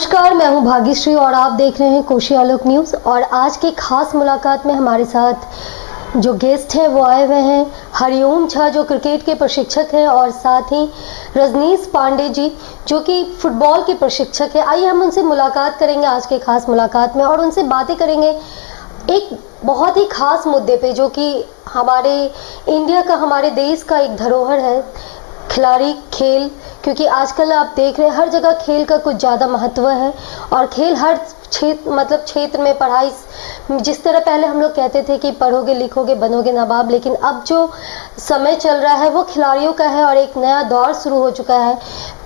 नमस्कार, मैं हूं भाग्यश्री और आप देख रहे हैं कोशी आलोक न्यूज़। और आज की खास मुलाकात में हमारे साथ जो गेस्ट हैं वो आए हुए हैं हरिओम झा, जो क्रिकेट के प्रशिक्षक हैं, और साथ ही रजनीश पांडे जी जो कि फुटबॉल के प्रशिक्षक हैं। आइए हम उनसे मुलाकात करेंगे आज के खास मुलाकात में और उनसे बातें करेंगे एक बहुत ही खास मुद्दे पे, जो कि हमारे इंडिया का, हमारे देश का एक धरोहर है, खिलाड़ी, खेल। क्योंकि आजकल आप देख रहे हैं हर जगह खेल का कुछ ज़्यादा महत्व है और खेल हर क्षेत्र में, पढ़ाई, जिस तरह पहले हम लोग कहते थे कि पढ़ोगे लिखोगे बनोगे नवाब, लेकिन अब जो समय चल रहा है वो खिलाड़ियों का है और एक नया दौर शुरू हो चुका है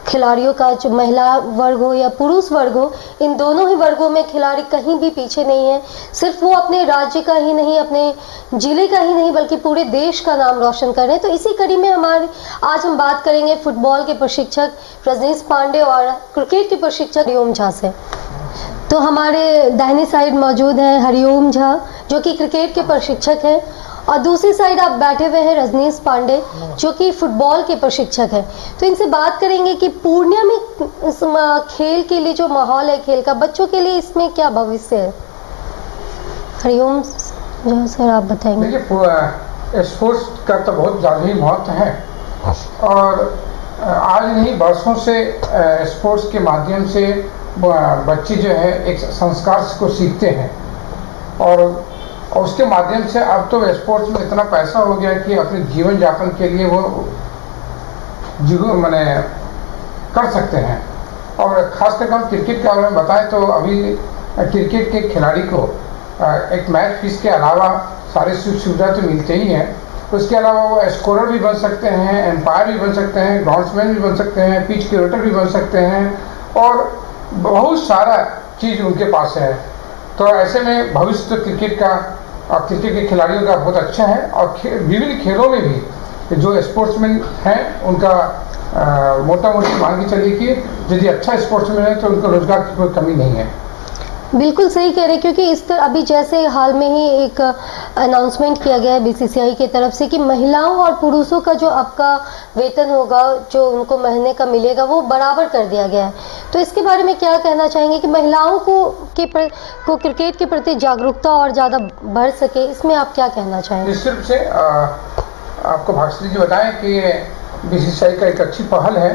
खिलाड़ियों का। जो महिला वर्ग हो या पुरुष वर्ग हो, इन दोनों ही वर्गों में खिलाड़ी कहीं भी पीछे नहीं है। सिर्फ वो अपने राज्य का ही नहीं, अपने जिले का ही नहीं, बल्कि पूरे देश का नाम रोशन कर रहे हैं। तो इसी कड़ी में आज हम बात करेंगे फुटबॉल के प्रशिक्षक रजनीश पांडे और क्रिकेट के प्रशिक्षक हरिओम झा से। तो हमारे दाहिनी साइड मौजूद हैं हरिओम झा जो कि क्रिकेट के प्रशिक्षक हैं, और दूसरी साइड आप बैठे हुए हैं रजनीश पांडे जो कि फुटबॉल के प्रशिक्षक हैं। तो इनसे बात करेंगे कि पूर्णिया में खेल के लिए जो माहौल है, खेल का बच्चों के लिए, इसमें क्या भविष्य है। हरिओम जो सर आप बताएंगे। देखिए, स्पोर्ट्स का तो बहुत ज़्यादा ही महत्व है और आज नहीं बरसों से स्पोर्ट्स के माध्यम से बच्चे जो है एक संस्कार को सीखते हैं और उसके माध्यम से अब तो स्पोर्ट्स में इतना पैसा हो गया कि अपने जीवन यापन के लिए वो मैंने कर सकते हैं। और ख़ासकर हम क्रिकेट के बारे में बताएं तो अभी क्रिकेट के खिलाड़ी को एक मैच फीस के अलावा सारी सुख सुविधा तो मिलते ही हैं, उसके अलावा वो स्कोरर भी बन सकते हैं, एम्पायर भी बन सकते हैं, ग्राउंड्समैन भी बन सकते हैं, पिच क्यूरेटर भी बन सकते हैं और बहुत सारा चीज़ उनके पास है। तो ऐसे में भविष्य तो क्रिकेट का और क्रिकेट के खिलाड़ियों का बहुत अच्छा है और विभिन्न खेलों में भी जो स्पोर्ट्समैन हैं उनका मोटा मोटी मान के चलिए कि यदि अच्छा स्पोर्ट्समैन है तो उनको रोजगार की कोई कमी नहीं है। बिल्कुल सही कह रहे हैं, क्योंकि इस तरह अभी जैसे हाल में ही एक अनाउंसमेंट किया गया है बीसीसीआई की तरफ से कि महिलाओं और पुरुषों का जो आपका वेतन होगा, जो उनको महीने का मिलेगा, वो बराबर कर दिया गया है। तो इसके बारे में क्या कहना चाहेंगे कि महिलाओं को क्रिकेट के प्रति जागरूकता और ज़्यादा बढ़ सके, इसमें आप क्या कहना चाहेंगे। निश्चित रूप से आपको भाग्यश्री जी बताएं कि बीसीसीआई का एक अच्छी पहल है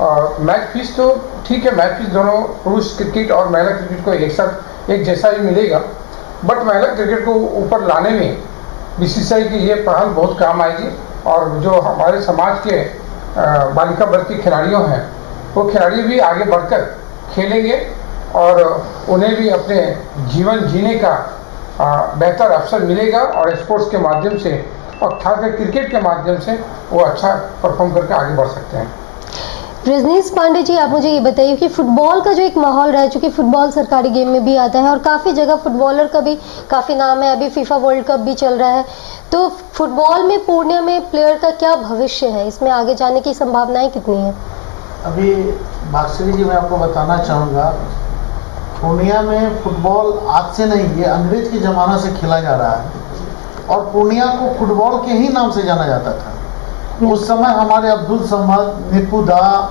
और मैच फीस तो ठीक है, मैच फीस दोनों पुरुष क्रिकेट और महिला क्रिकेट को एक साथ एक जैसा ही मिलेगा, बट महिला क्रिकेट को ऊपर लाने में बीसीसीआई की ये पहल बहुत काम आएगी और जो हमारे समाज के बालिका वर्ग के खिलाड़ियों हैं वो खिलाड़ी भी आगे बढ़कर खेलेंगे और उन्हें भी अपने जीवन जीने का बेहतर अवसर मिलेगा और स्पोर्ट्स के माध्यम से और खासकर क्रिकेट के माध्यम से वो अच्छा परफॉर्म करके आगे बढ़ सकते हैं। रजनीश पांडे जी, आप मुझे ये बताइए कि फुटबॉल का जो एक माहौल रह चुकी, फुटबॉल सरकारी गेम में भी आता है और काफ़ी जगह फुटबॉलर का भी काफ़ी नाम है, अभी फीफा वर्ल्ड कप भी चल रहा है। तो फुटबॉल में पूर्णिया में प्लेयर का क्या भविष्य है, इसमें आगे जाने की संभावनाएं कितनी हैं। अभी भाग्यश्री जी मैं आपको बताना चाहूँगा, पूर्णिया में फुटबॉल आज से नहीं, ये अंग्रेज के ज़माना से खेला जा रहा है और पूर्णिया को फुटबॉल के ही नाम से जाना जाता था। उस समय हमारे अब्दुल समद, निपू दा,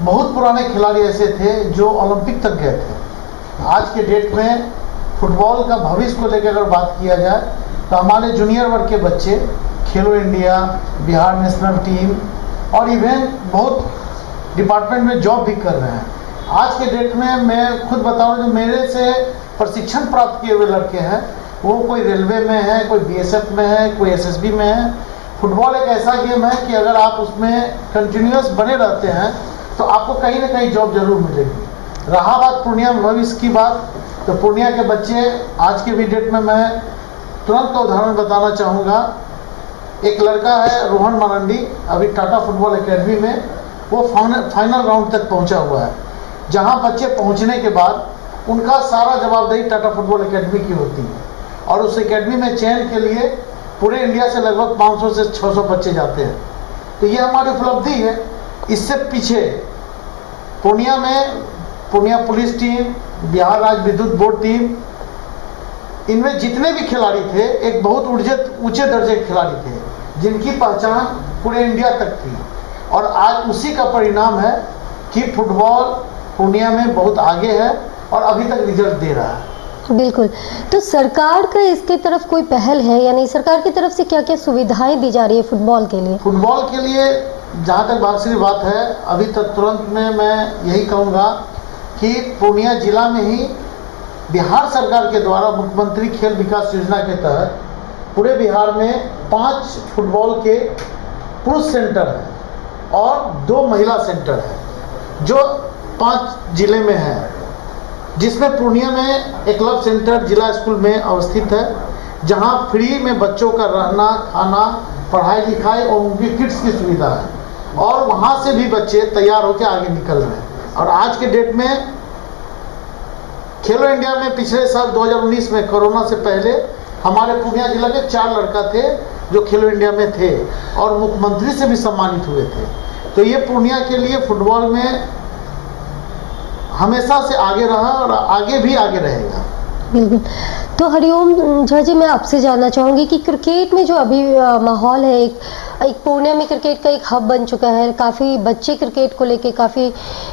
बहुत पुराने खिलाड़ी ऐसे थे जो ओलंपिक तक गए थे। आज के डेट में फुटबॉल का भविष्य को लेकर अगर बात किया जाए तो हमारे जूनियर वर्ग के बच्चे खेलो इंडिया, बिहार नेशनल टीम और इवन बहुत डिपार्टमेंट में जॉब भी कर रहे हैं। आज के डेट में मैं खुद बताऊँ, जो मेरे से प्रशिक्षण प्राप्त किए हुए लड़के हैं वो कोई रेलवे में है, कोई बीएसएफ में है, कोई एसएसबी में है। फुटबॉल एक ऐसा गेम है कि अगर आप उसमें कंटिन्यूअस बने रहते हैं तो आपको कहीं ना कहीं जॉब जरूर मिलेगी। रहा बात पूर्णिया में भविष्य की बात, तो पूर्णिया के बच्चे आज के भी डेट में मैं तुरंत उदाहरण बताना चाहूँगा। एक लड़का है रोहन मारंडी, अभी टाटा फुटबॉल एकेडमी में वो फाइनल राउंड तक पहुँचा हुआ है, जहाँ बच्चे पहुँचने के बाद उनका सारा जवाबदेही टाटा फुटबॉल एकेडमी की होती है और उस एकेडमी में चयन के लिए पूरे इंडिया से लगभग 500 से 600 बच्चे जाते हैं। तो ये हमारी उपलब्धि है। इससे पीछे पूर्णिया में पूर्णिया पुलिस टीम, बिहार राज्य विद्युत बोर्ड टीम, इनमें जितने भी खिलाड़ी थे एक बहुत ऊंचे दर्जे के खिलाड़ी थे जिनकी पहचान पूरे इंडिया तक थी और आज उसी का परिणाम है कि फुटबॉल पूर्णिया में बहुत आगे है और अभी तक रिजल्ट दे रहा है। बिल्कुल। तो सरकार का इसके तरफ कोई पहल है, यानी सरकार की तरफ से क्या क्या सुविधाएं दी जा रही है फुटबॉल के लिए? फुटबॉल के लिए जहाँ तक भाग्यश्री बात है, अभी तक तुरंत में मैं यही कहूँगा कि पूर्णिया जिला में ही बिहार सरकार के द्वारा मुख्यमंत्री खेल विकास योजना के तहत पूरे बिहार में 5 फुटबॉल के पुरुष सेंटर हैं और 2 महिला सेंटर हैं जो 5 जिले में है, जिसमें पूर्णिया में एकलव्य सेंटर जिला स्कूल में अवस्थित है, जहां फ्री में बच्चों का रहना, खाना, पढ़ाई लिखाई और उनकी किट्स की सुविधा है और वहां से भी बच्चे तैयार होकर आगे निकल रहे हैं। और आज के डेट में खेलो इंडिया में पिछले साल 2019 में कोरोना से पहले हमारे पूर्णिया जिला के 4 लड़का थे जो खेलो इंडिया में थे और मुख्यमंत्री से भी सम्मानित हुए थे। तो ये पूर्णिया के लिए फुटबॉल में हमेशा से आगे रहा और आगे भी आगे रहेगा। बिल्कुल। तो हरिओम झा जी, मैं आपसे जानना चाहूँगी कि क्रिकेट में जो अभी माहौल है, एक पूर्णिया में क्रिकेट का एक हब बन चुका है, काफ़ी बच्चे क्रिकेट को लेके काफ़ी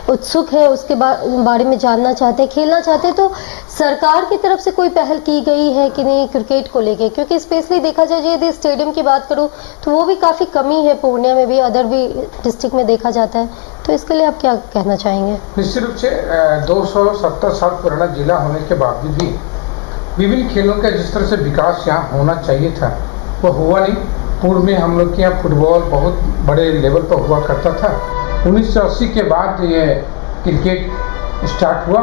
उत्सुक है, उसके बारे में जानना चाहते हैं, खेलना चाहते हैं। तो सरकार की तरफ से कोई पहल की गई है कि नहीं क्रिकेट को लेके? क्योंकि स्पेशली देखा जाए यदि स्टेडियम की बात करूँ तो वो भी काफ़ी कमी है पूर्णिया में भी, अदर भी डिस्ट्रिक्ट में देखा जाता है। तो इसके लिए आप क्या कहना चाहेंगे? निश्चित रूप से 270 साल पुराना जिला होने के बावजूद भी विभिन्न खेलों का जिस तरह से विकास यहाँ होना चाहिए था वो हुआ नहीं। पूर्व में हम लोग के यहाँ फुटबॉल बहुत बड़े लेवल पर हुआ करता था। 1980 के बाद ये क्रिकेट स्टार्ट हुआ,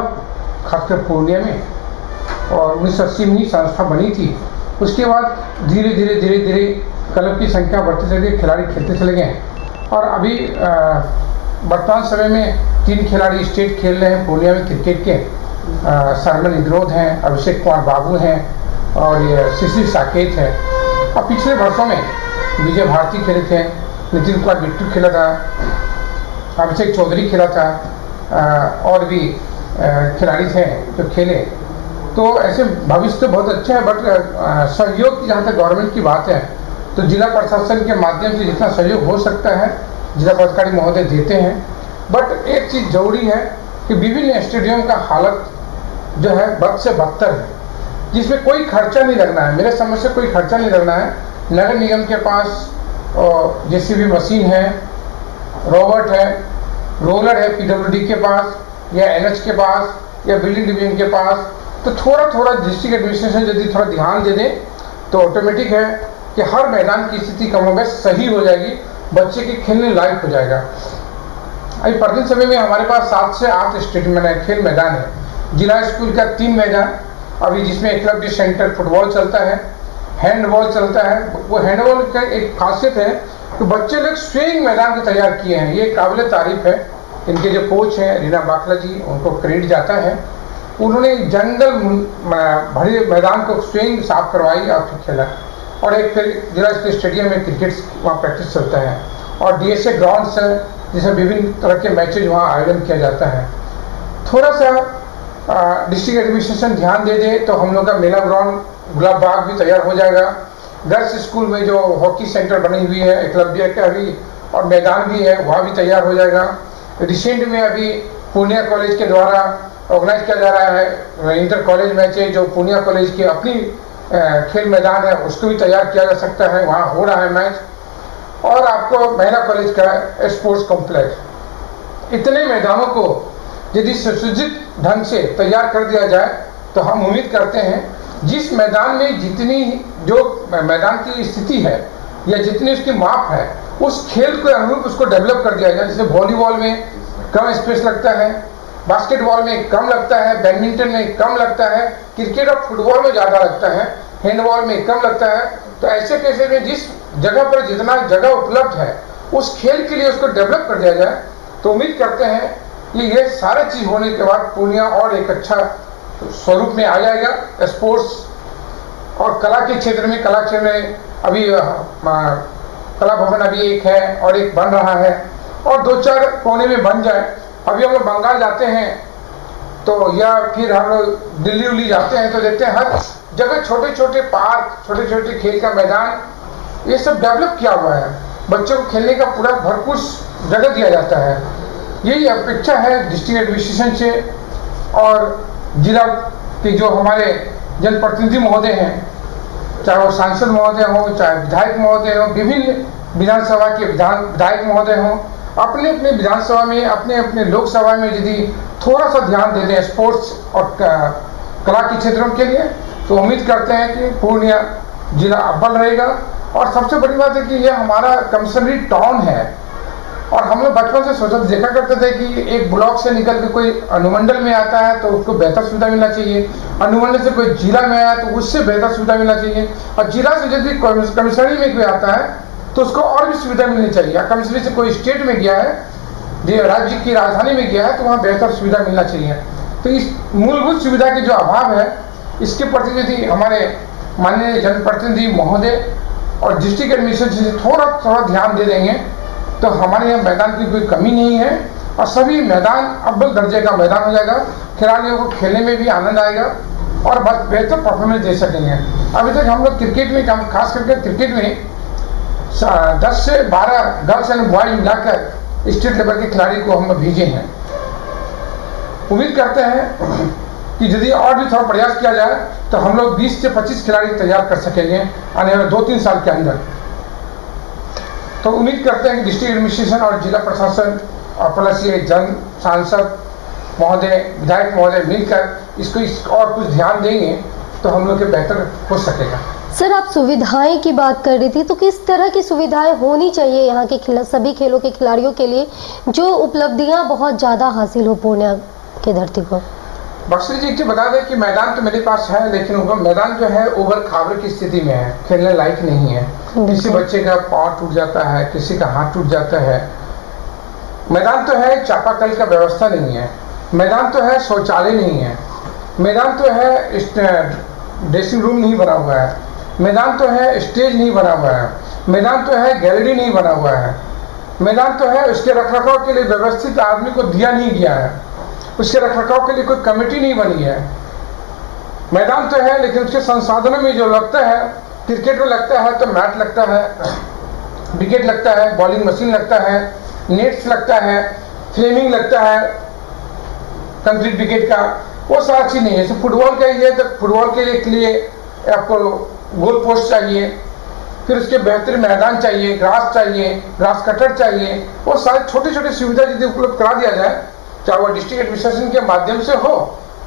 खासकर पूर्णिया में, और 1980 में ही संस्था बनी थी। उसके बाद धीरे धीरे क्लब की संख्या बढ़ती चली गई, खिलाड़ी खेलते चले गए और अभी वर्तमान समय में 3 खिलाड़ी स्टेट खेल रहे हैं पूर्णिया में क्रिकेट के। सरमन इंद्रोद हैं, अभिषेक कुमार बाबू हैं और ये शिशिर साकेत है। और पिछले वर्षों में विजय भारती खेले थे, नितिन कुमार बिट्टू खेला था, अभिषेक चौधरी खेला था और भी खिलाड़ी थे जो खेले। तो ऐसे भविष्य तो बहुत अच्छा है, बट सहयोग की जहाँ तक गवर्नमेंट की बात है तो जिला प्रशासन के माध्यम से जितना सहयोग हो सकता है जिला पदाधिकारी महोदय देते हैं। बट एक चीज़ जरूरी है कि विभिन्न स्टेडियम का हालत जो है बद से बदतर है, जिसमें कोई खर्चा नहीं लगना है। मेरे समझ से कोई खर्चा नहीं लगना है। नगर निगम के पास जेसीबी मशीन है, रोबोट है, रोलर है पीडब्ल्यूडी के पास या एनएच के पास या बिल्डिंग डिवीजन के पास। तो थोड़ा डिस्ट्रिक्ट एडमिनिस्ट्रेशन यदि थोड़ा ध्यान दे दे तो ऑटोमेटिक है कि हर मैदान की स्थिति कमोबेश सही हो जाएगी, बच्चे के खेलने लायक हो जाएगा। अभी वर्तमान समय में हमारे पास 7 से 8 स्टेडियम खेल मैदान है। जिला स्कूल का 3 मैदान अभी, जिसमें एकलव्य सेंटर फुटबॉल चलता है, हैंडबॉल चलता है। वो हैंडबॉल का एक खासियत है कि बच्चे लोग स्विंग मैदान को तैयार किए हैं, ये काबिल तारीफ है। इनके जो कोच हैं रीना बाखला जी, उनको क्रेडिट जाता है। उन्होंने जंगल भरे मैदान को स्विंग साफ करवाई और फिर खेला, और एक फिर जिला स्टेडियम में क्रिकेट वहाँ प्रैक्टिस चलता है और डीएसए ग्राउंड से जिसमें विभिन्न तरह के मैचेज वहाँ आयोजन किया जाता है। थोड़ा सा डिस्ट्रिक्ट एडमिनिस्ट्रेशन ध्यान दे दे तो हम लोग का मेला ग्राउंड गुलाब बाग भी तैयार हो जाएगा। गर्ल्स स्कूल में जो हॉकी सेंटर बनी हुई है एकलव्य का भी और मैदान भी है, वहाँ भी तैयार हो जाएगा। रिसेंट में अभी पूर्णिया कॉलेज के द्वारा ऑर्गेनाइज किया जा रहा है इंटर कॉलेज मैच है, जो पूर्णिया कॉलेज की अपनी खेल मैदान है उसको भी तैयार किया जा सकता है, वहाँ हो रहा है मैच। और आपको महिला कॉलेज का स्पोर्ट्स कॉम्प्लेक्स, इतने मैदानों को यदि सुसज्जित ढंग से तैयार कर दिया जाए तो हम उम्मीद करते हैं जिस मैदान में जितनी जो मैदान की स्थिति है या जितनी उसकी माप है उस खेल के अनुरूप उसको डेवलप कर दिया जाए। जैसे वॉलीबॉल में कम स्पेस लगता है, बास्केटबॉल में कम लगता है, बैडमिंटन में कम लगता है, क्रिकेट और फुटबॉल में ज़्यादा लगता है, हैंडबॉल में कम लगता है। तो ऐसे केसेस में जिस जगह पर जितना जगह उपलब्ध है उस खेल के लिए उसको डेवलप कर दिया जाए तो उम्मीद करते हैं कि ये सारे चीज़ होने के बाद पूर्णिया और एक अच्छा स्वरूप में आ जाएगा। स्पोर्ट्स और कला के क्षेत्र में, कला क्षेत्र में अभी कला भवन अभी एक है और एक बन रहा है और 2-4 कोने में बन जाए। अभी हम लोग बंगाल जाते हैं तो या फिर हम लोग दिल्ली उल्ली जाते हैं तो देखते हैं हर जगह छोटे छोटे पार्क, छोटे छोटे खेल का मैदान, ये सब डेवलप किया हुआ है। बच्चों को खेलने का पूरा भरपूर जगह दिया जाता है। यही अपेक्षा है डिस्ट्रिक्ट एडमिनिस्ट्रेशन से और जिला के जो हमारे जनप्रतिनिधि महोदय हैं, चाहे वो सांसद महोदय हों, चाहे विधायक महोदय हों, विभिन्न विधानसभा के विधायक महोदय हों, अपने अपने विधानसभा में, अपने अपने लोकसभा में यदि थोड़ा सा ध्यान दे दें स्पोर्ट्स और कला के क्षेत्रों के लिए, तो उम्मीद करते हैं कि पूर्णिया जिला अव्वल रहेगा। और सबसे बड़ी बात है कि यह हमारा कमिश्नरी टाउन है और हम लोग बचपन से सोचा देखा करते थे कि एक ब्लॉक से निकल के कोई अनुमंडल में आता है तो उसको बेहतर सुविधा मिलना चाहिए, अनुमंडल से कोई जिला में आया तो उससे बेहतर सुविधा मिलना चाहिए, और जिला से यदि कमिश्नरी में कोई आता है तो उसको और भी सुविधा मिलनी चाहिए। कमिश्नरी से कोई स्टेट में गया है, राज्य की राजधानी में गया है, तो वहाँ बेहतर सुविधा मिलना चाहिए। तो इस मूलभूत सुविधा के जो अभाव है, इसके प्रति यदि हमारे माननीय जनप्रतिनिधि महोदय और डिस्ट्रिक्ट एडमिनिस्ट्रेशन से थोड़ा ध्यान दे देंगे तो हमारे यहाँ मैदान की कोई कमी नहीं है और सभी मैदान अव्वल दर्जे का मैदान हो जाएगा, खिलाड़ियों को खेलने में भी आनंद आएगा और बेहतर परफॉर्मेंस दे सकेंगे। अभी तक हम लोग क्रिकेट में, खास करके क्रिकेट में 10 से 12 गर्ल्स एंड बॉयज मिलाकर स्टेट लेवल के खिलाड़ी को हम लोग भेजे हैं। उम्मीद करते हैं कि यदि और भी थोड़ा प्रयास किया जाए तो हम लोग 20 से 25 खिलाड़ी तैयार कर सकेंगे आने वाले 2-3 साल के अंदर। तो उम्मीद करते हैं कि डिस्ट्रिक्ट एडमिनिस्ट्रेशन और जिला प्रशासन और प्लस ये जन सांसद महोदय, विधायक महोदय मिलकर इसको और कुछ ध्यान देंगे तो हम लोग के बेहतर हो सकेगा। सर, आप सुविधाएं की बात कर रही थी, तो किस तरह की सुविधाएं होनी चाहिए यहाँ के सभी खेलों के खिलाड़ियों के लिए जो उपलब्धियां बहुत ज़्यादा हासिल हो पूर्णिया की धरती को? बख्शी जी बता दें कि मैदान तो मेरे पास है, लेकिन मैदान जो है ओवर खाबर की स्थिति में है, खेलने लायक नहीं है। किसी बच्चे का पाँव टूट जाता है, किसी का हाथ टूट जाता है। मैदान तो है, चापाकल का व्यवस्था नहीं है, मैदान तो है, शौचालय नहीं है, मैदान तो है, ड्रेसिंग रूम नहीं बना हुआ है, मैदान तो है, स्टेज नहीं बना हुआ है, मैदान तो है, गैलरी नहीं बना हुआ है, मैदान तो है, उसके रखरखाव के लिए व्यवस्थित आदमी को दिया नहीं गया है, उसके रखरखाव के लिए कोई कमेटी नहीं बनी है। मैदान तो है, लेकिन उसके संसाधनों में जो लगता है, क्रिकेट को लगता है तो मैट लगता है, विकेट लगता है, बॉलिंग मशीन लगता है, नेट्स लगता है, फ्रेमिंग लगता है कंक्रीट विकेट का, वो सारा चीज नहीं है। जैसे फुटबॉल का ही है तो फुटबॉल के लिए आपको गोल पोस्ट चाहिए, फिर उसके बेहतरीन मैदान चाहिए, ग्रास चाहिए, ग्रास कटर चाहिए। वो सारे छोटे छोटे सुविधा यदि उपलब्ध करा दिया जाए, चाहे वो डिस्ट्रिक्ट एडमिनिस्ट्रेशन के माध्यम से हो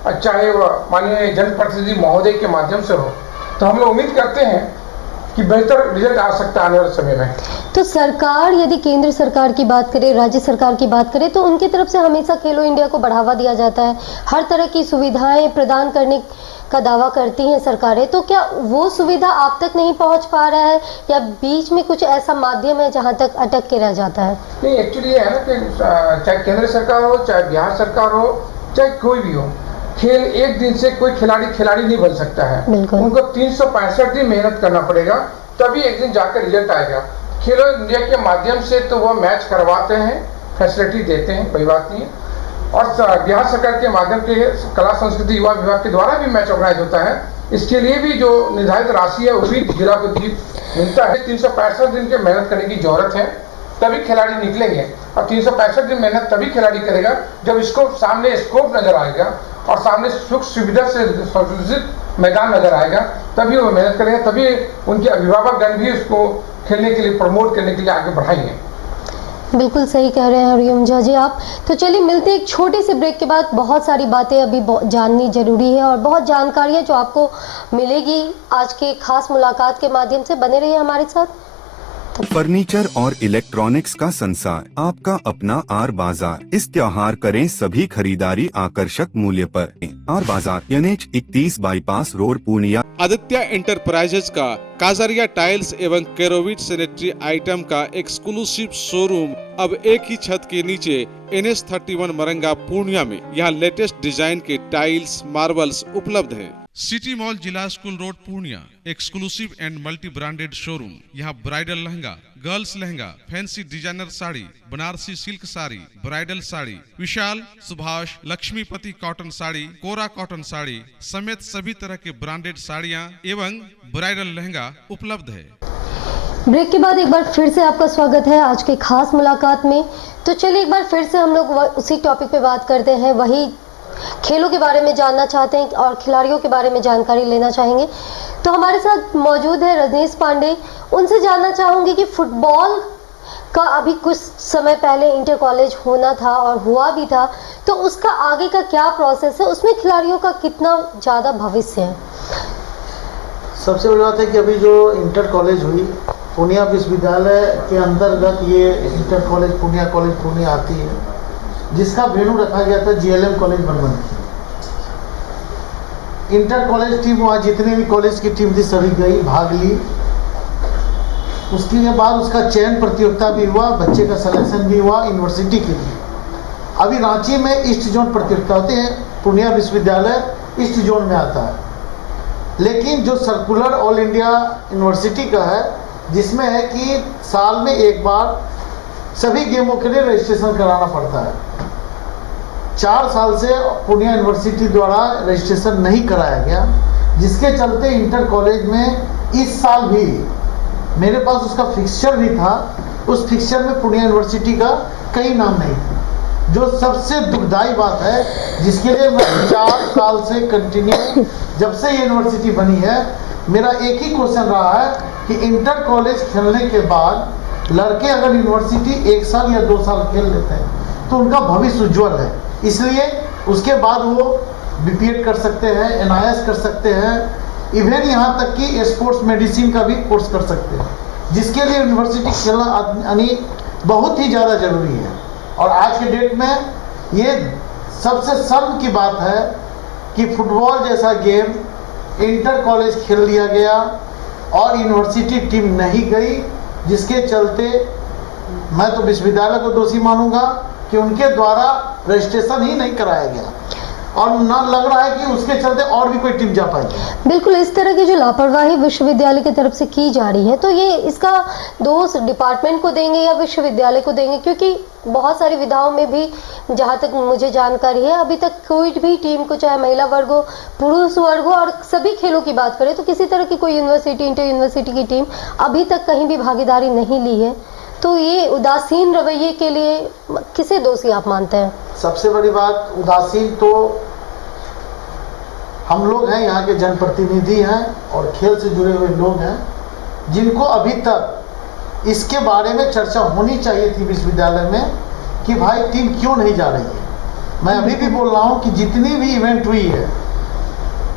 और चाहे वो माननीय जनप्रतिनिधि महोदय के माध्यम से हो, तो हम लोग उम्मीद करते हैं कि बेहतर रिजल्ट आ सकता है आने वाले समय में। तो सरकार, यदि केंद्र सरकार की बात करें, राज्य सरकार की बात करें, तो उनकी तरफ से हमेशा खेलो इंडिया को बढ़ावा दिया जाता है, हर तरह की सुविधाएं प्रदान करने का दावा करती हैं सरकारें। तो क्या वो सुविधा आप तक नहीं पहुंच पा रहा है या बीच में कुछ ऐसा माध्यम है जहां तक अटक के रह जाता है? नहीं, एक्चुअली ये है ना कि चाहे केंद्र सरकार हो, चाहे बिहार सरकार हो, चाहे कोई भी हो, खेल एक दिन से कोई खिलाड़ी नहीं बन सकता है। उनको 365 दिन मेहनत करना पड़ेगा, तभी एक दिन जाकर रिजल्ट आएगा। खेलो इंडिया के माध्यम से तो वो मैच करवाते हैं, फैसिलिटी देते हैं, कोई बात नहीं है। और बिहार सरकार के माध्यम के कला संस्कृति युवा विभाग के द्वारा भी मैच ऑर्गेनाइज होता है। इसके लिए भी जो निर्धारित राशि है वो भी जिला को मिलता है। 365 दिन के मेहनत करने की जरूरत है, तभी खिलाड़ी निकलेंगे। और 365 दिन मेहनत तभी खिलाड़ी करेगा जब इसको सामने स्कोप नजर आएगा और सामने सुख सुविधा से सुसज्जित मैदान नजर आएगा, तभी वो मेहनत करेंगे, तभी उनके अभिभावकगण भी उसको खेलने के लिए, प्रमोट करने के लिए आगे बढ़ाएंगे। बिल्कुल सही कह रहे हैं हरिओम झा जी आप। तो चलिए मिलते हैं एक छोटे से ब्रेक के बाद। बहुत सारी बातें अभी जाननी जरूरी है और बहुत जानकारियाँ जो आपको मिलेगी आज के खास मुलाकात के माध्यम से। बने रहिए हमारे साथ। फर्नीचर और इलेक्ट्रॉनिक्स का संसार, आपका अपना आर बाजार। इस त्योहार करें सभी खरीदारी आकर्षक मूल्य पर। आर बाजार NH 31 bypass road Purnia. Aditya enterprises का काजरिया टाइल्स एवं केरोविट सैनिटरी आइटम का एक्सक्लूसिव शोरूम अब एक ही छत के नीचे NH 31 मरंगा पूर्णिया में। यहाँ लेटेस्ट डिजाइन के टाइल्स, मार्बल्स उपलब्ध हैं। सिटी मॉल जिला school road Purnia exclusive and multi branded showroom. यहाँ bridal lehenga, girls lehenga, fancy designer sari, Banarasi silk sari, bridal sari, Vishal, Subhash, Laxmipati cotton sari, कोरा कॉटन साड़ी समेत सभी तरह के ब्रांडेड साड़ियाँ एवं ब्राइडल लहंगा उपलब्ध है। ब्रेक के बाद एक बार फिर से आपका स्वागत है आज की खास मुलाकात में। तो चलिए एक बार फिर से हम लोग उसी टॉपिक पे बात करते हैं, वही खेलों के बारे में जानना चाहते हैं और खिलाड़ियों के बारे में जानकारी लेना चाहेंगे। तो हमारे साथ मौजूद है रजनीश पांडे। उनसे जानना चाहूँगी कि फुटबॉल का अभी कुछ समय पहले इंटर कॉलेज होना था और हुआ भी था, तो उसका आगे का क्या प्रोसेस है, उसमें खिलाड़ियों का कितना ज़्यादा भविष्य है? सबसे बड़ी बात है कि अभी जो इंटर कॉलेज हुई पूर्णिया विश्वविद्यालय के अंतर्गत, ये इंटर कॉलेज पूर्णिया आती है, जिसका वेन्यू रखा गया था GLM college Banmankhi. Inter college team वहाँ जितने भी कॉलेज की टीम थी सभी गई, भाग ली। उसके बाद उसका चयन प्रतियोगिता भी हुआ, बच्चे का सिलेक्शन भी हुआ यूनिवर्सिटी के लिए। अभी रांची में ईस्ट जोन प्रतियोगिता होती है, पूर्णिया विश्वविद्यालय ईस्ट जोन में आता है। लेकिन जो सर्कुलर ऑल इंडिया यूनिवर्सिटी का है, जिसमें है कि साल में एक बार सभी गेमों के लिए रजिस्ट्रेशन कराना पड़ता है। 4 साल से पूर्णिया यूनिवर्सिटी द्वारा रजिस्ट्रेशन नहीं कराया गया, जिसके चलते इंटर कॉलेज में इस साल भी मेरे पास उसका फिक्सचर भी था। उस फिक्सचर में पूर्णिया यूनिवर्सिटी का कहीं नाम नहीं था, जो सबसे दुखदाई बात है, जिसके लिए मैं 4 साल से कंटिन्यू, जब से ये यूनिवर्सिटी बनी है, मेरा एक ही क्वेश्चन रहा है कि इंटर कॉलेज खेलने के बाद लड़के अगर यूनिवर्सिटी 1 साल या 2 साल खेल लेते हैं तो उनका भविष्य उज्ज्वल है। इसलिए उसके बाद वो BPEd कर सकते हैं, NIS कर सकते हैं, इवन यहाँ तक कि स्पोर्ट्स मेडिसिन का भी कोर्स कर सकते हैं, जिसके लिए यूनिवर्सिटी खेलना बहुत ही ज़्यादा जरूरी है। और आज के डेट में ये सबसे शर्म की बात है कि फुटबॉल जैसा गेम इंटर कॉलेज खेल लिया गया और यूनिवर्सिटी टीम नहीं गई, जिसके चलते मैं तो विश्वविद्यालय को दोषी मानूंगा कि उनके द्वारा रजिस्ट्रेशन ही नहीं कराया गया, और ना लग रहा है कि उसके चलते और भी कोई टीम जा पाएगी। बिल्कुल, इस तरह की जो लापरवाही विश्वविद्यालय की तरफ से की जा रही है, तो ये इसका दोष डिपार्टमेंट को देंगे या विश्वविद्यालय को देंगे? क्योंकि बहुत सारी विधाओं में भी, जहाँ तक मुझे जानकारी है, अभी तक कोई भी टीम को, चाहे महिला वर्ग हो, पुरुष वर्ग हो, और सभी खेलों की बात करें तो किसी तरह की कोई यूनिवर्सिटी, इंटर यूनिवर्सिटी की टीम अभी तक कहीं भी भागीदारी नहीं ली है। तो ये उदासीन रवैये के लिए किसे दोषी आप मानते हैं? सबसे बड़ी बात, उदासीन तो हम लोग हैं, यहाँ के जनप्रतिनिधि हैं और खेल से जुड़े हुए लोग हैं, जिनको अभी तक इसके बारे में चर्चा होनी चाहिए थी विश्वविद्यालय में कि भाई टीम क्यों नहीं जा रही है। मैं अभी भी बोल रहा हूँ कि जितनी भी इवेंट हुई है,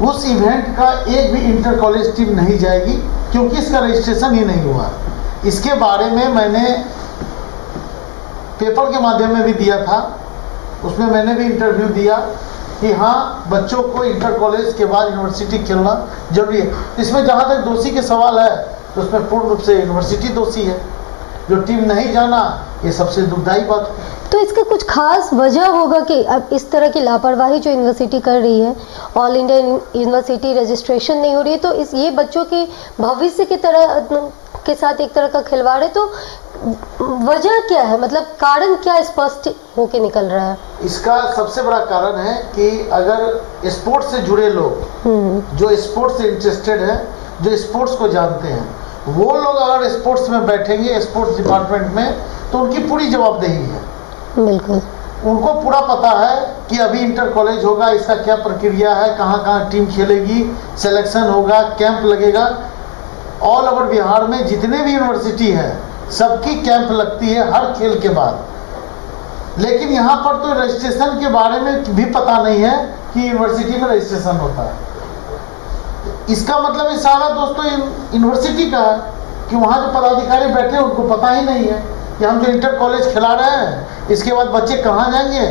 उस इवेंट का एक भी इंटर कॉलेज टीम नहीं जाएगी, क्योंकि इसका रजिस्ट्रेशन ही नहीं हुआ। इसके बारे में मैंने पेपर के माध्यम में भी दिया था, उसमें मैंने भी इंटरव्यू दिया कि हाँ, बच्चों को इंटर कॉलेज के बाद यूनिवर्सिटी खेलना जरूरी है। इसमें जहाँ तक दोषी के सवाल है, तो उसमें पूर्ण रूप से यूनिवर्सिटी दोषी है। जो टीम नहीं जाना, ये सबसे दुखदाई बात है। तो इसका कुछ खास वजह होगा कि अब इस तरह की लापरवाही जो यूनिवर्सिटी कर रही है, ऑल इंडिया यूनिवर्सिटी रजिस्ट्रेशन नहीं हो रही है, तो ये बच्चों के भविष्य की तरह के साथ एक तरह का खिलवाड़ है। तो वजह क्या है, मतलब कारण क्या स्पष्ट होके निकल रहा है? इसका सबसे बड़ा कारण है कि अगर स्पोर्ट्स से जुड़े लोग, जो स्पोर्ट्स से इंटरेस्टेड है, जो स्पोर्ट्स को जानते हैं, वो लोग अगर स्पोर्ट्स में बैठेंगे, स्पोर्ट्स डिपार्टमेंट में, तो उनकी पूरी जवाबदेही है। बिल्कुल, उनको पूरा पता है कि अभी इंटर कॉलेज होगा, इसका क्या प्रक्रिया है, कहाँ कहाँ टीम खेलेगी, सिलेक्शन होगा, कैंप लगेगा। ऑल ओवर बिहार में जितने भी यूनिवर्सिटी है, सबकी कैंप लगती है हर खेल के बाद। लेकिन यहाँ पर तो रजिस्ट्रेशन के बारे में भी पता नहीं है कि यूनिवर्सिटी में रजिस्ट्रेशन होता है। इसका मतलब ये सारा दोस्तों यूनिवर्सिटी का है कि वहाँ जो पदाधिकारी बैठे उनको पता ही नहीं है कि हम जो इंटर कॉलेज खिला रहे हैं, इसके बाद बच्चे कहाँ जाएंगे,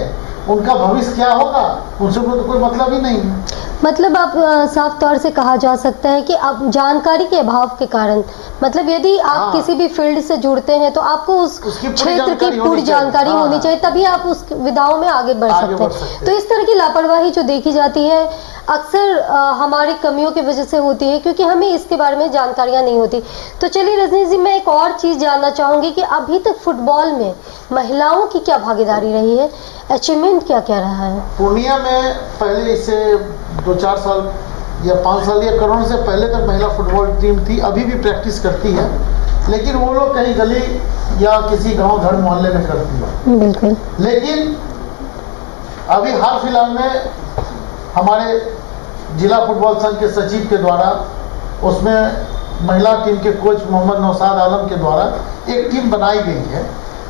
उनका भविष्य क्या होगा, उनसे तो कोई मतलब ही नहीं है। मतलब आप साफ तौर से कहा जा सकता है कि अब जानकारी के अभाव के कारण, मतलब यदि आप किसी भी फील्ड से जुड़ते हैं तो आपको उस क्षेत्र की पूरी जानकारी होनी चाहिए, तभी आप उस विधाओं में आगे बढ़ सकते हैं। तो इस तरह की लापरवाही जो देखी जाती है अक्सर हमारी कमियों की वजह से होती है, क्योंकि हमें इसके बारे में जानकारियां नहीं होती। तो चलिए रजनीश जी, मैं एक और चीज़ जानना चाहूँगी कि अभी तक फुटबॉल में महिलाओं की क्या भागीदारी रही है, अचीवमेंट क्या क्या रहा है? पूर्णिया में पहले इसे 2-4 साल या 5 साल या कोरोना से पहले तक महिला फुटबॉल टीम थी, अभी भी प्रैक्टिस करती है। लेकिन वो लोग कहीं गली या किसी गांव घर मोहल्ले में करती है। बिल्कुल। लेकिन अभी हाल फिलहाल में हमारे जिला फुटबॉल संघ के सचिव के द्वारा, उसमें महिला टीम के कोच मोहम्मद नौशाद आलम के द्वारा एक टीम बनाई गई है,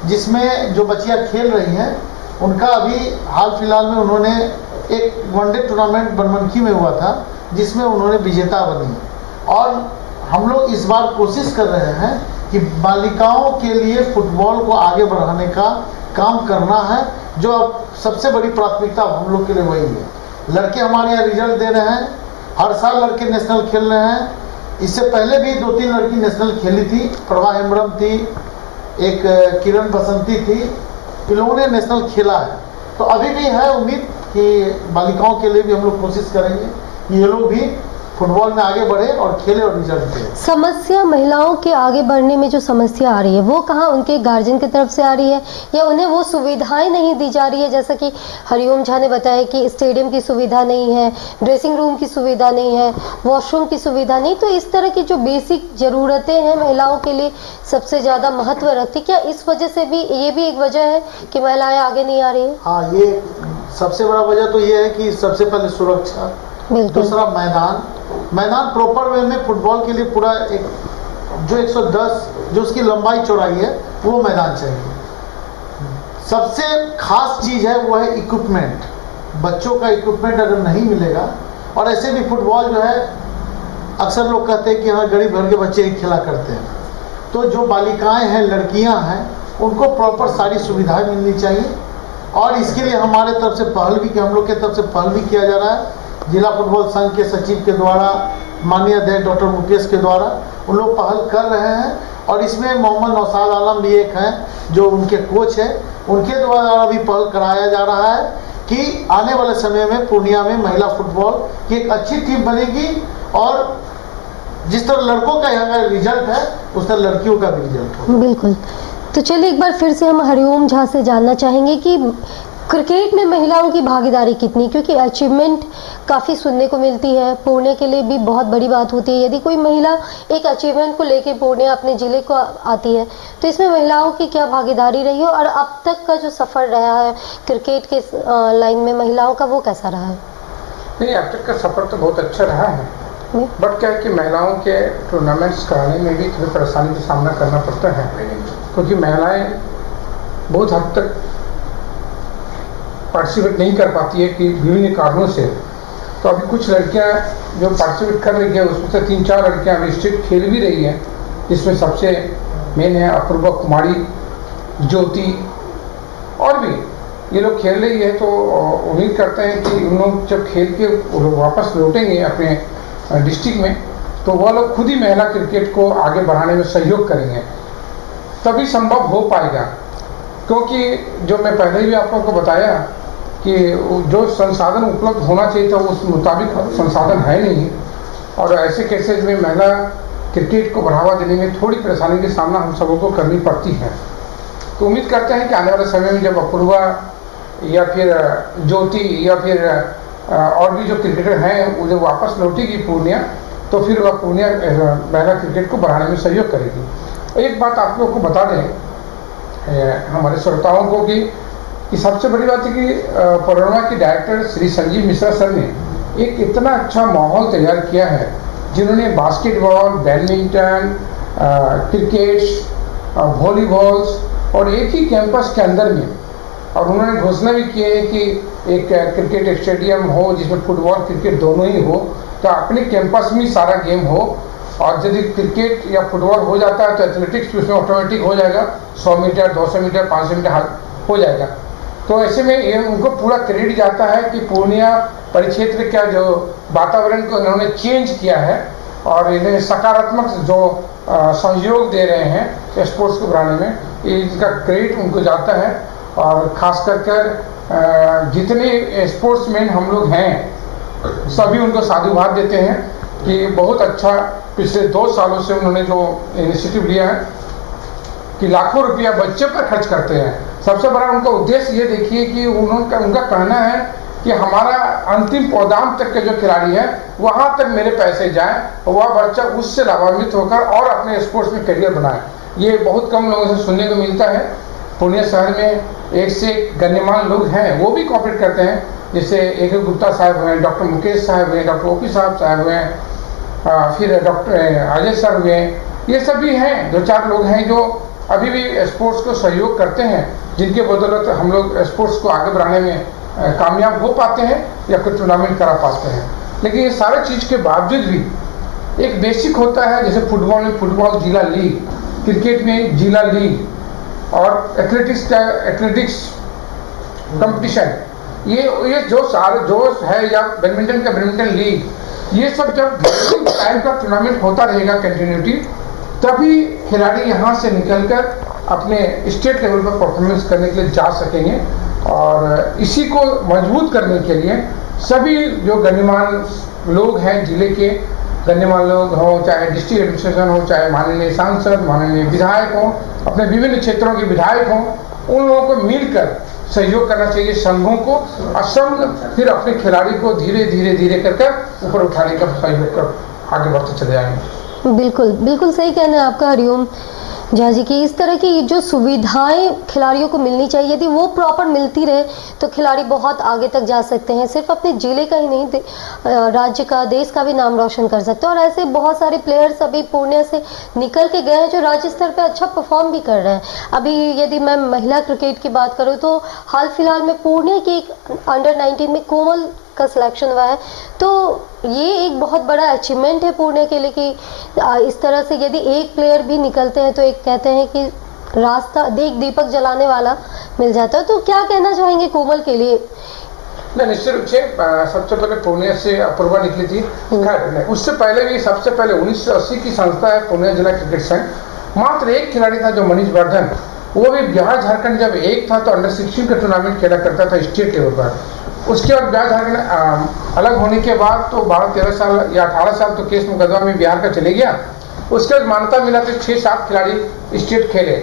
जिसमें जो बच्चियां खेल रही हैं उनका अभी हाल फिलहाल में उन्होंने एक वनडे टूर्नामेंट बनमनखी में हुआ था, जिसमें उन्होंने विजेता बनी। और हम लोग इस बार कोशिश कर रहे हैं कि बालिकाओं के लिए फुटबॉल को आगे बढ़ाने का काम करना है, जो अब सबसे बड़ी प्राथमिकता हम लोग के लिए वही है। लड़के हमारे यहाँ रिजल्ट दे रहे हैं, हर साल लड़के नेशनल खेल रहे हैं। इससे पहले भी 2-3 लड़की नेशनल खेली थी, प्रभा हेम्ब्रम थी, एक किरण बसंती थी, इन लोगों ने नेशनल खेला है। तो अभी भी है उम्मीद कि बालिकाओं के लिए भी हम लोग कोशिश करेंगे कि ये लोग भी फुटबॉल में आगे बढ़े और खेले और रिजल्ट दें। समस्या महिलाओं के आगे बढ़ने में जो समस्या आ रही है वो कहाँ उनके गार्जियन की तरफ से आ रही है, या उन्हें वो सुविधाएं नहीं दी जा रही है? जैसा कि हरिओम झा ने बताया कि स्टेडियम की सुविधा नहीं है, ड्रेसिंग रूम की सुविधा नहीं है, वॉशरूम की सुविधा नहीं। तो इस तरह की जो बेसिक ज़रूरतें हैं महिलाओं के लिए सबसे ज़्यादा महत्व रखती, क्या इस वजह से भी ये भी एक वजह है कि महिलाएं आगे नहीं आ रही हैं? हाँ, ये सबसे बड़ा वजह तो ये है कि सबसे पहले सुरक्षा, दूसरा मैदान प्रॉपर वे में फुटबॉल के लिए पूरा एक जो 110 जो उसकी लंबाई चौड़ाई है वो मैदान चाहिए। सबसे खास चीज़ है वो है इक्विपमेंट। बच्चों का इक्विपमेंट अगर नहीं मिलेगा, और ऐसे भी फुटबॉल जो है अक्सर लोग कहते हैं कि हाँ गरीब घर के बच्चे ही खेला करते हैं, तो जो बालिकाएं हैं, लड़कियां हैं, उनको प्रॉपर सारी सुविधाएं मिलनी चाहिए। और इसके लिए हमारे तरफ से पहल भी, हम लोग के तरफ से पहल भी किया जा रहा है। जिला फुटबॉल संघ के सचिव के द्वारा, माननीय अध्यक्ष डॉक्टर मुकेश के द्वारा उन लोग पहल कर रहे हैं। और इसमें मोहम्मद नौशाद आलम भी एक हैं जो उनके कोच हैं, उनके द्वारा भी पहल कराया जा रहा है कि आने वाले समय में पूर्णिया में महिला फुटबॉल की एक अच्छी टीम बनेगी। और जिस तरह लड़कों का यहाँ का रिजल्ट है उस तरह लड़कियों का भी रिजल्ट हो। बिल्कुल। तो चलिए एक बार फिर से हम हरिओम झा से जानना चाहेंगे कि क्रिकेट में महिलाओं की भागीदारी कितनी, क्योंकि अचीवमेंट काफ़ी सुनने को मिलती है, पुणे के लिए भी बहुत बड़ी बात होती है। यदि कोई महिला एक अचीवमेंट को लेके पुणे अपने ज़िले को आती है तो इसमें महिलाओं की क्या भागीदारी रही है, और अब तक का जो सफ़र रहा है क्रिकेट के लाइन में महिलाओं का वो कैसा रहा है? नहीं, अब तक का सफ़र तो बहुत अच्छा रहा है, बट क्या है कि महिलाओं के टूर्नामेंट्स कराने में भी थोड़ी परेशानी का सामना करना पड़ता है, क्योंकि महिलाएं बहुत हद तक पार्टिसिपेट नहीं कर पाती है कि विभिन्न कारणों से। तो अभी कुछ लड़कियां जो पार्टिसिपेट कर रही है उसमें से 3-4 लड़कियां अभी स्टेट खेल भी रही हैं, जिसमें सबसे मेन है अपूर्वा कुमारी, ज्योति, और भी ये लोग खेल रही है। तो उम्मीद करते हैं कि उन लोग जब खेल के वापस लौटेंगे अपने डिस्ट्रिक्ट में, तो वह लोग खुद ही महिला क्रिकेट को आगे बढ़ाने में सहयोग करेंगे, तभी संभव हो पाएगा। क्योंकि जो मैं पहले भी आप लोगों को बताया कि जो संसाधन उपलब्ध होना चाहिए था उस मुताबिक संसाधन है नहीं, और ऐसे केसेस में महिला क्रिकेट को बढ़ावा देने में थोड़ी परेशानी का सामना हम सबों को करनी पड़ती है। तो उम्मीद करते हैं कि आने वाले समय में जब अपूर्वा या फिर ज्योति या फिर और भी जो क्रिकेटर हैं वो जब वापस लौटेगी पूर्णिया, तो फिर वह पूर्णिया महिला क्रिकेट को बढ़ाने में सहयोग करेगी। एक बात आप लोग को बता दें हमारे श्रोताओं को कि सबसे बड़ी बात है कि परोरमा के डायरेक्टर श्री संजीव मिश्रा सर ने एक इतना अच्छा माहौल तैयार किया है, जिन्होंने बास्केटबॉल, बैडमिंटन, क्रिकेट, वॉलीबॉल्स और एक ही कैंपस के अंदर में, और उन्होंने घोषणा भी की है कि एक क्रिकेट स्टेडियम हो जिसमें फुटबॉल क्रिकेट दोनों ही हो, तो अपने कैंपस में सारा गेम हो। और यदि क्रिकेट या फुटबॉल हो जाता है तो एथलेटिक्स भी उसमें ऑटोमेटिक हो जाएगा, 100 मीटर, 200 मीटर, 500 मीटर हो जाएगा। तो ऐसे में ये उनको पूरा क्रेडिट जाता है कि पूर्णिया परिक्षेत्र का जो वातावरण को उन्होंने चेंज किया है और इन्हें सकारात्मक जो सहयोग दे रहे हैं स्पोर्ट्स को बढ़ाने में, इसका क्रेडिट उनको जाता है। और ख़ास कर जितने स्पोर्ट्समैन हम लोग हैं सभी उनको साधुवाद देते हैं कि बहुत अच्छा पिछले 2 सालों से उन्होंने जो इनिशिएटिव लिया है कि लाखों रुपया बच्चे पर खर्च करते हैं। सबसे बड़ा उनका उद्देश्य ये देखिए कि उनका कहना है कि हमारा अंतिम पौदाम तक के जो खिलाड़ी है वहाँ तक मेरे पैसे जाएं और वह बच्चा उससे लाभान्वित होकर और अपने स्पोर्ट्स में करियर बनाए। ये बहुत कम लोगों से सुनने को मिलता है। पूर्णिया शहर में एक से एक गण्यमान लोग हैं, वो भी कॉपरेट करते हैं, जैसे AK गुप्ता साहब हैं, डॉक्टर मुकेश साहब हैं, डॉक्टर OP साहब हैं, फिर डॉक्टर अजय सर हुए। ये सभी हैं, 2-4 लोग हैं जो अभी भी स्पोर्ट्स को सहयोग करते हैं, जिनके बदौलत हम लोग स्पोर्ट्स को आगे बढ़ाने में कामयाब हो पाते हैं या कोई टूर्नामेंट करा पाते हैं। लेकिन ये सारे चीज़ के बावजूद भी एक बेसिक होता है, जैसे फुटबॉल में फुटबॉल जिला लीग, क्रिकेट में जिला लीग और एथलेटिक्स कंपटीशन, ये जो सारे जो है, या बैडमिंटन का बैडमिंटन लीग, ये सब जब टाइम का टूर्नामेंट होता रहेगा कंटिन्यूटी, तभी खिलाड़ी यहाँ से निकलकर अपने स्टेट लेवल पर परफॉर्मेंस करने के लिए जा सकेंगे। और इसी को मजबूत करने के लिए सभी जो गण्यमान लोग हैं, जिले के गण्यमान लोग हों, चाहे डिस्ट्रिक्ट एडमिनिस्ट्रेशन हो, चाहे माननीय सांसद, माननीय विधायक हों, अपने विभिन्न क्षेत्रों के विधायक हों, उन लोगों को मिलकर सहयोग करना चाहिए संघों को, और संघ फिर अपने खिलाड़ी को धीरे कर ऊपर उठाने का सहयोग कर आगे बढ़ते चले जाएंगे। बिल्कुल सही कहना है आपका हरिओम झा जी की। इस तरह की जो सुविधाएं खिलाड़ियों को मिलनी चाहिए, यदि वो प्रॉपर मिलती रहे तो खिलाड़ी बहुत आगे तक जा सकते हैं, सिर्फ अपने जिले का ही नहीं, राज्य का, देश का भी नाम रोशन कर सकते हैं। और ऐसे बहुत सारे प्लेयर्स अभी पूर्णिया से निकल के गए हैं जो राज्य स्तर पे अच्छा परफॉर्म भी कर रहे हैं। अभी यदि मैं महिला क्रिकेट की बात करूँ तो हाल फिलहाल में पूर्णिया की एक अंडर 19 में कोमल का सिलेक्शन हुआ है, तो ये एक बहुत बड़ा अचीवमेंट है पुणे के लिए कि इस तरह से यदि एक प्लेयर भी निकलते हैं तो एक कहते हैं कि रास्ता दीपक जलाने वाला मिल जाता है। तो क्या कहना चाहेंगे कोमल के लिए? निश्चित रूप से सबसे पहले पूर्णिया से अपूर्वा निकली थी, खैर उससे पहले भी, सबसे पहले 1980 की संस्था है पूर्णिया जिला क्रिकेट संघ। मात्र एक खिलाड़ी था जो मनीष वर्धन, वो भी बिहार झारखंड जब एक था तो अंडर 16 का टूर्नामेंट खेला करता था स्टेट लेवल पर। उसके बाद बिहार झारखंड अलग होने के बाद तो 12-13 साल या 18 साल तो केस मुकदमा में बिहार का चले गया। उसके बाद मान्यता मिला तो 6-7 खिलाड़ी स्टेट खेले।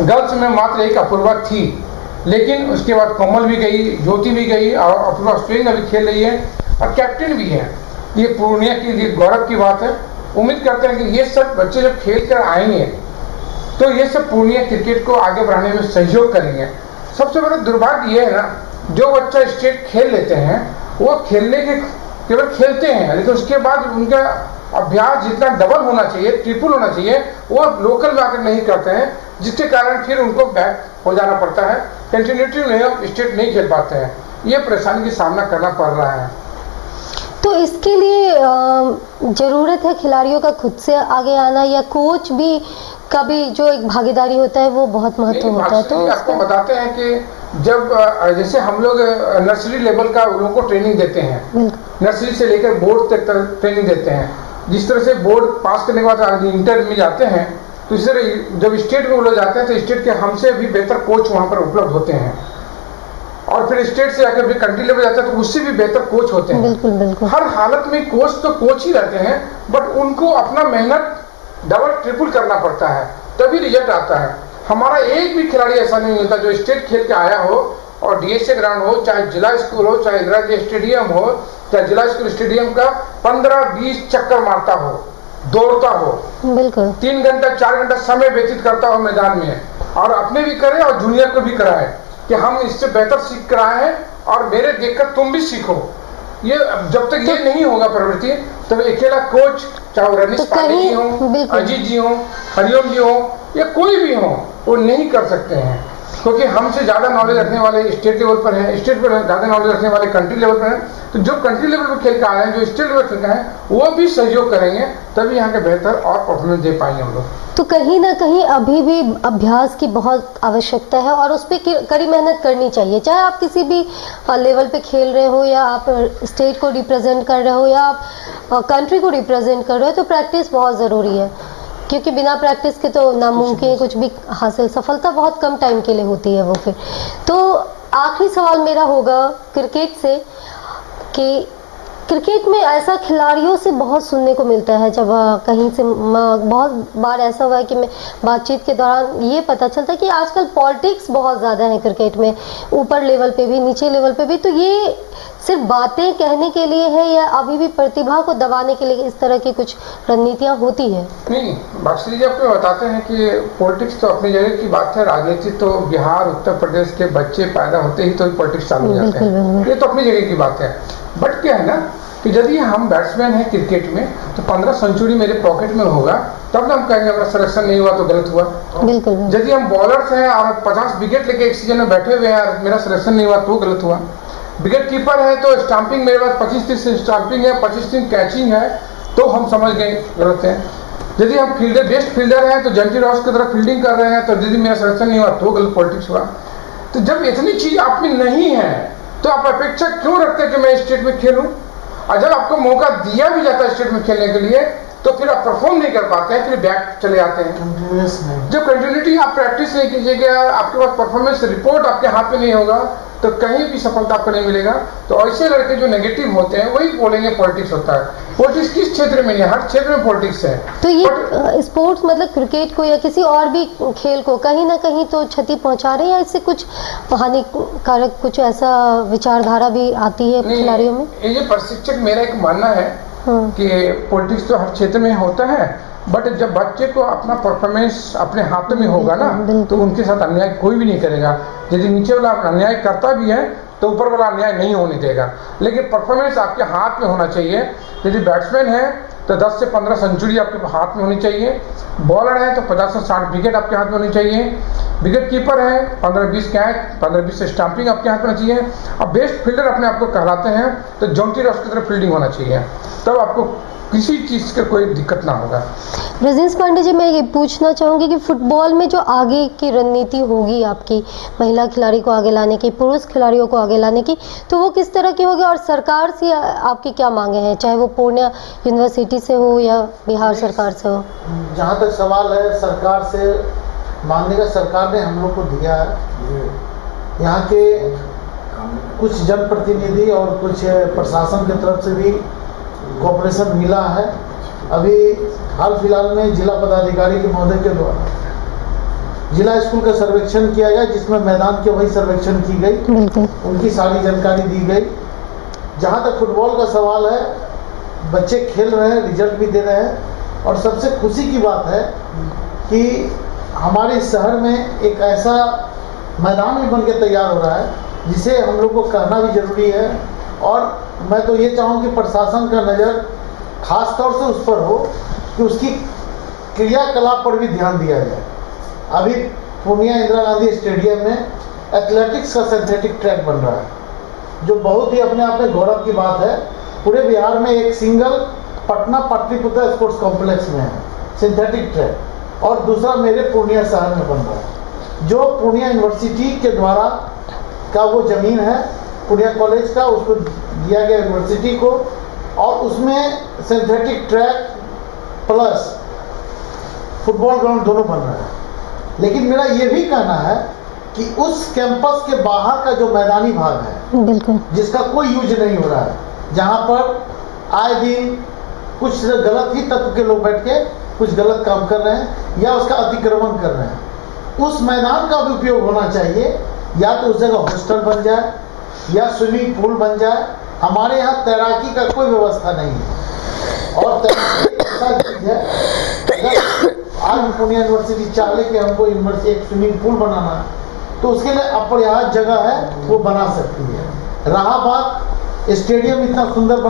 गर्ल्स में मात्र एक अपूर्वा थी, लेकिन उसके बाद कोमल भी गई, ज्योति भी गई और अपूर्वा स्ट्रिंग अभी खेल रही है और कैप्टन भी है। ये पूर्णिया के लिए गौरव की बात है। उम्मीद करते हैं कि ये सब बच्चे जब खेल कर आएंगे तो ये सब पूर्णिया क्रिकेट को आगे बढ़ाने में सहयोग करेंगे। सबसे बड़ा दुर्भाग्य ये है ना, जो बच्चा स्टेट खेल लेते हैं वो खेलने के केवल खेलते हैं, लेकिन उसके बाद उनका अभ्यास जितना डबल होना चाहिए, ट्रिपल होना चाहिए, वो लोकल में आकर नहीं करते हैं, जिसके कारण फिर उनको बैक हो जाना पड़ता है, कंटिन्यूटी में स्टेट नहीं खेल पाते हैं। ये परेशानी का सामना करना पड़ रहा है। तो इसके लिए ज़रूरत है खिलाड़ियों का खुद से आगे आना, या कोच भी का भी जो एक भागीदारी होता है वो बहुत महत्व होता है। तो आपको बताते हैं कि जब जैसे हम लोग नर्सरी लेवल का लोगों को ट्रेनिंग देते हैं, नर्सरी से लेकर बोर्ड तक ट्रेनिंग देते हैं, जिस तरह से बोर्ड पास करने के बाद इंटर में जाते हैं, तो इस तरह जब स्टेट में वो लोग जाते हैं तो स्टेट के हमसे भी बेहतर कोच वहाँ पर उपलब्ध होते हैं, और फिर स्टेट से आकर भी कंट्री लेवल जाता है तो उससे भी बेहतर कोच होते हैं। बिल्कुल। हर हालत में कोच तो कोच ही रहते हैं, बट उनको अपना मेहनत डबल ट्रिपल करना पड़ता है, तभी रिजल्ट आता है। हमारा एक भी खिलाड़ी ऐसा नहीं होता जो स्टेट खेल के आया हो और DSA ग्राउंड हो, चाहे जिला स्कूल हो, चाहे इंदिरा गांधी स्टेडियम हो, चाहे जिला स्कूल स्टेडियम का 15-20 चक्कर मारता हो, दौड़ता हो, बिल्कुल 3 घंटा 4 घंटा समय व्यतीत करता हो मैदान में, और अपने भी करे और जूनियर को भी कराए कि हम इससे बेहतर सीख कर आए हैं और मेरे देखकर तुम भी सीखो। ये जब तक ये नहीं होगा प्रवृत्ति, तब अकेला कोच, चाहे रमेश पांडे जी हो, अजीत जी हो, हरिओम जी हो, या कोई भी हो, वो नहीं कर सकते हैं, क्योंकि हमसे ज़्यादा नॉलेज रखने वाले स्टेट लेवल पर हैं, स्टेट पर ज़्यादा नॉलेज रखने वाले कंट्री लेवल पर हैं। तो जो कंट्री लेवल पर खेल कर आ रहे हैं, जो स्टेट लेवल खेल कर हैं, वो भी सहयोग करेंगे, तभी यहाँ के बेहतर और परफॉर्मेंस दे पाएंगे हम लोग। तो कहीं ना कहीं अभी भी अभ्यास की बहुत आवश्यकता है और उस पर कड़ी मेहनत करनी चाहिए, चाहे आप किसी भी लेवल पे खेल रहे हो, या आप स्टेट को रिप्रेजेंट कर रहे हो, या आप कंट्री को रिप्रेजेंट कर रहे हो, तो प्रैक्टिस बहुत ज़रूरी है, क्योंकि बिना प्रैक्टिस के तो नामुमकिन कुछ भी हासिल, सफलता बहुत कम टाइम के लिए होती है वो। फिर तो आखिरी सवाल मेरा होगा क्रिकेट से कि क्रिकेट में ऐसा खिलाड़ियों से बहुत सुनने को मिलता है, जब कहीं से बहुत बार ऐसा हुआ है कि मैं बातचीत के दौरान ये पता चलता है कि आजकल पॉलिटिक्स बहुत ज़्यादा है क्रिकेट में, ऊपर लेवल पे भी नीचे लेवल पे भी। तो ये सिर्फ बातें कहने के लिए है या अभी भी प्रतिभा को दबाने के लिए इस तरह की कुछ रणनीतियाँ होती है? नहीं, भागश्री जी आपको बताते हैं कि पॉलिटिक्स तो अपनी जगह की बात है, राजनीति तो बिहार उत्तर प्रदेश के बच्चे पैदा होते ही तो पॉलिटिक्स चालू हो जाते हैं, ये तो अपनी जगह की बात है। बट क्या है ना कि यदि हम बैट्समैन हैं क्रिकेट में तो 15 सेंचुरी मेरे पॉकेट में होगा तब ना हम कहेंगे हमारा सिलेक्शन नहीं हुआ तो गलत हुआ। बिल्कुल। यदि हम बॉलर्स हैं और 50 विकेट लेके एक सीजन में बैठे हुए हैं और मेरा सिलेक्शन नहीं हुआ तो गलत हुआ। विकेट कीपर है तो स्टंपिंग मेरे पास 25-30 स्टंपिंग है, 25-30 कैचिंग है तो हम समझ गए गलत है। यदि हम फील्डर बेस्ट फील्डर हैं तो जंटी रॉस की तरफ फील्डिंग कर रहे हैं तो यदि मेरा सिलेक्शन नहीं हुआ तो गलत पॉलिटिक्स हुआ। तो जब इतनी चीज आप में नहीं है तो आप अपेक्षा क्यों रखते हैं कि मैं स्टेट में खेलूं? और जब आपको मौका दिया भी जाता है स्टेट में खेलने के लिए तो फिर आप परफॉर्म नहीं कर पाते हैं, फिर बैक चले आते हैं। जब कंटिन्यूटी आप प्रैक्टिस नहीं कीजिएगा, आपके पास परफॉर्मेंस रिपोर्ट आपके हाथ में नहीं होगा तो कहीं भी सफलता आपको नहीं मिलेगा। तो ऐसे लड़के जो नेगेटिव होते हैं वही बोलेंगे पॉलिटिक्स होता है। पॉलिटिक्स किस क्षेत्र में नहीं, हर क्षेत्र में पॉलिटिक्स है। तो ये स्पोर्ट्स मतलब क्रिकेट को या किसी और भी खेल को कहीं ना कहीं तो क्षति पहुंचा रहे हैं, या इससे कुछ हानिकारक कुछ ऐसा विचारधारा भी आती है खिलाड़ियों में? ये प्रशिक्षक मेरा एक मानना है कि पॉलिटिक्स तो हर क्षेत्र में होता है, बट जब बच्चे को अपना परफॉर्मेंस अपने हाथों में होगा ना तो उनके साथ अन्याय कोई भी नहीं करेगा। यदि नीचे वाला अन्याय करता भी है तो ऊपर वाला अन्याय नहीं होने देगा, लेकिन परफॉर्मेंस आपके हाथ में होना चाहिए। यदि बैट्समैन है तो 10 से 15 सेंचुरी आपके हाथ में होनी चाहिए, बॉलर है तो 50 से 60 विकेट आपके हाथ में होनी चाहिए, विकेट कीपर है 15-20 कैच, 15-20 स्टंपिंग आपके हाथ में होना चाहिए। अब बेस्ट फील्डर अपने आप को कहलाते हैं तो जॉन्टी रॉस की तरफ फील्डिंग होना चाहिए, तब आपको किसी चीज़ का कोई दिक्कत ना होगा। ब्रजेश पांडे जी, मैं ये पूछना चाहूँगी कि फुटबॉल में जो आगे की रणनीति होगी आपकी महिला खिलाड़ी को आगे लाने की, पुरुष खिलाड़ियों को आगे लाने की, तो वो किस तरह की होगी और सरकार से आपकी क्या मांगे हैं, चाहे वो पूर्णिया यूनिवर्सिटी से हो या बिहार सरकार से हो? जहाँ तक सवाल है सरकार से मांगने का, सरकार ने हम लोग को दिया है। यहाँ के कुछ जनप्रतिनिधि और कुछ प्रशासन की तरफ से भी कोऑपरेशन मिला है। अभी हाल फिलहाल में जिला पदाधिकारी के महोदय के द्वारा जिला स्कूल का सर्वेक्षण किया गया, जिसमें मैदान के वही सर्वेक्षण की गई, उनकी सारी जानकारी दी गई। जहाँ तक फुटबॉल का सवाल है, बच्चे खेल रहे हैं, रिजल्ट भी दे रहे हैं, और सबसे खुशी की बात है कि हमारे शहर में एक ऐसा मैदान भी बन के तैयार हो रहा है जिसे हम लोग को कहना भी जरूरी है। और मैं तो ये चाहूँ कि प्रशासन का नज़र खास तौर से उस पर हो कि उसकी क्रियाकलाप पर भी ध्यान दिया जाए। अभी पूर्णिया इंदिरा गांधी स्टेडियम में एथलेटिक्स का सिंथेटिक ट्रैक बन रहा है, जो बहुत ही अपने आप में गौरव की बात है। पूरे बिहार में एक single Patna Pataliputra sports complex में है सिंथेटिक ट्रैक, और दूसरा मेरे पूर्णिया शहर में बन रहा है, जो पूर्णिया यूनिवर्सिटी के द्वारा का वो ज़मीन है पूर्णिया कॉलेज का, उसको दिया गया यूनिवर्सिटी को, और उसमें synthetic track plus football ground दोनों बन रहा है। लेकिन मेरा ये भी कहना है कि उस कैंपस के बाहर का जो मैदानी भाग है, बिल्कुल, जिसका कोई यूज नहीं हो रहा है, जहाँ पर आए दिन कुछ गलत ही तत्व के लोग बैठ के कुछ गलत काम कर रहे हैं या उसका अतिक्रमण कर रहे हैं, उस मैदान का भी उपयोग होना चाहिए। या तो उस जगह हॉस्टल बन जाए या स्विमिंग पूल बन जाए। हमारे यहाँ तैराकी का कोई व्यवस्था नहीं है, और तैराकी ऐसा चीज है, अगर आज पूर्णिया यूनिवर्सिटी चाहे कि हमको यूनिवर्सिटी एक स्विमिंग पूल बनाना है तो उसके लिए अपर्याप्त जगह है, वो बना सकती है। रहा बात स्टेडियम इतना सुंदर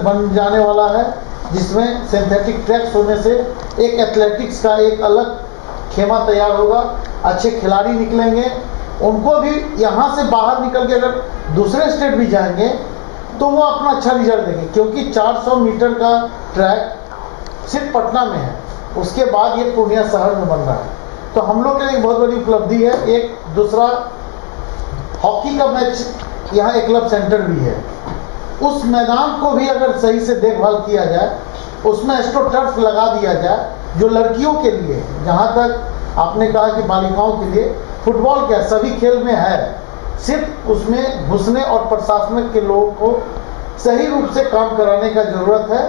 बन जाने वाला है, जिसमें सिंथेटिक ट्रैक्स होने से एक एथलेटिक्स का एक अलग खेमा तैयार होगा, अच्छे खिलाड़ी निकलेंगे। उनको भी यहाँ से बाहर निकल के अगर दूसरे स्टेट भी जाएंगे तो वो अपना अच्छा रिजल्ट देंगे, क्योंकि 400 मीटर का ट्रैक सिर्फ पटना में है, उसके बाद ये पूर्णिया शहर में बन रहा है। तो हम लोग के लिए बहुत बड़ी उपलब्धि है। एक दूसरा हॉकी का मैच यहाँ एक क्लब सेंटर भी है, उस मैदान को भी अगर सही से देखभाल किया जाए, उसमें एस्ट्रोटर्फ लगा दिया जाए, जो लड़कियों के लिए, जहाँ तक आपने कहा कि बालिकाओं के लिए फुटबॉल क्या सभी खेल में है, सिर्फ उसमें घुसने और प्रशासनिक के लोगों को सही रूप से काम कराने का जरूरत है।